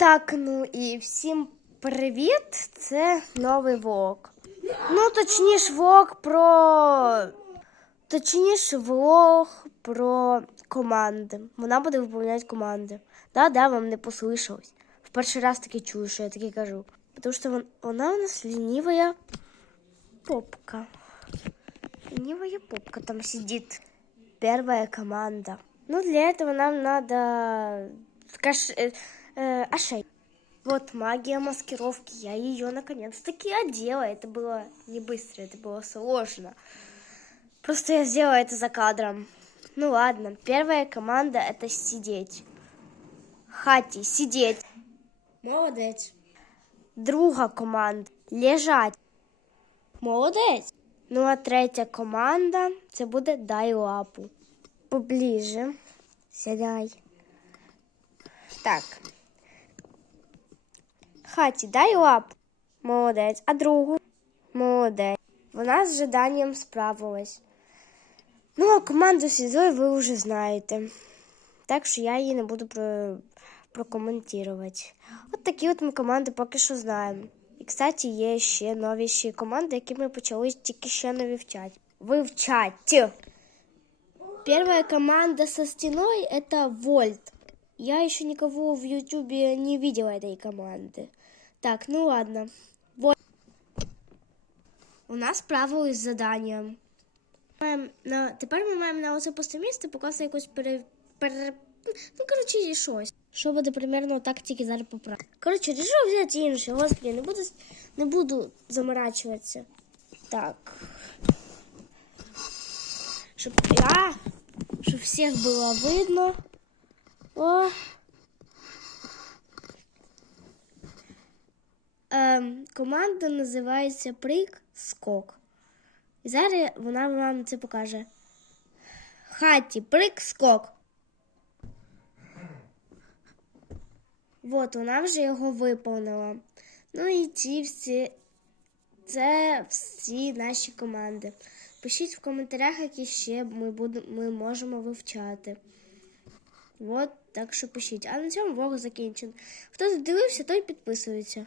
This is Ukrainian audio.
Так, ну і всім привіт! Це новий влог. Ну, точніше, влог про. Точніше, влог про команди. Вона буде виповняти команди. Да, да, вам не послышалось. В перший раз таки чую, що я таки кажу. Потому что вон- вона у нас ленивая попка. Ленивая попка там сидит. Первая команда. Ну, для этого нам надо каш... э, э, ошей. Вот магия маскировки. Я ее наконец-таки одела. Это было не быстро, это было сложно. Просто я сделала это за кадром. Ну ладно, первая команда это сидеть. Хати, сидеть. Молодець. Друга команда лежать. Молодець. Ну а третя команда це буде дай лапу. Поближе. Сідай. Так. Хаті, дай лапу. Молодець. А другу? Молодець. Вона з заданням справилась. Ну, а команду Сідой ви вже знаєте. Так що я її не буду про... прокоментувати. От такі от ми команди поки що знаємо. І, кстати, є ще нові ще команди, які ми почали тільки ще не вивчати. Вивчать. Первая команда со стеной это Вольт. Я еще никого в Ютубе не видела этой команды. Так, ну ладно. Вот. У нас справились з заданням. Маємо на... Тепер ми маємо на оце пусте місце покласти якось пере... пере... Ну, коротше, щось. Що буде примерно так тільки зараз поправити. Коротше, рішив взяти інше. Господи, не буду, не буду заморачуватися. Так. Щоб, а, щоб всіх було видно. О. Ем, команда називається Прик Скок. І зараз вона вам це покаже. Хаті, прик, скок. От, вона вже його виповнила. Ну і ці всі. Це всі наші команди. Пишіть в коментарях, які ще ми, будемо, ми можемо вивчати. От, так що пишіть. А на цьому влог закінчено. Хто задивився, той підписується.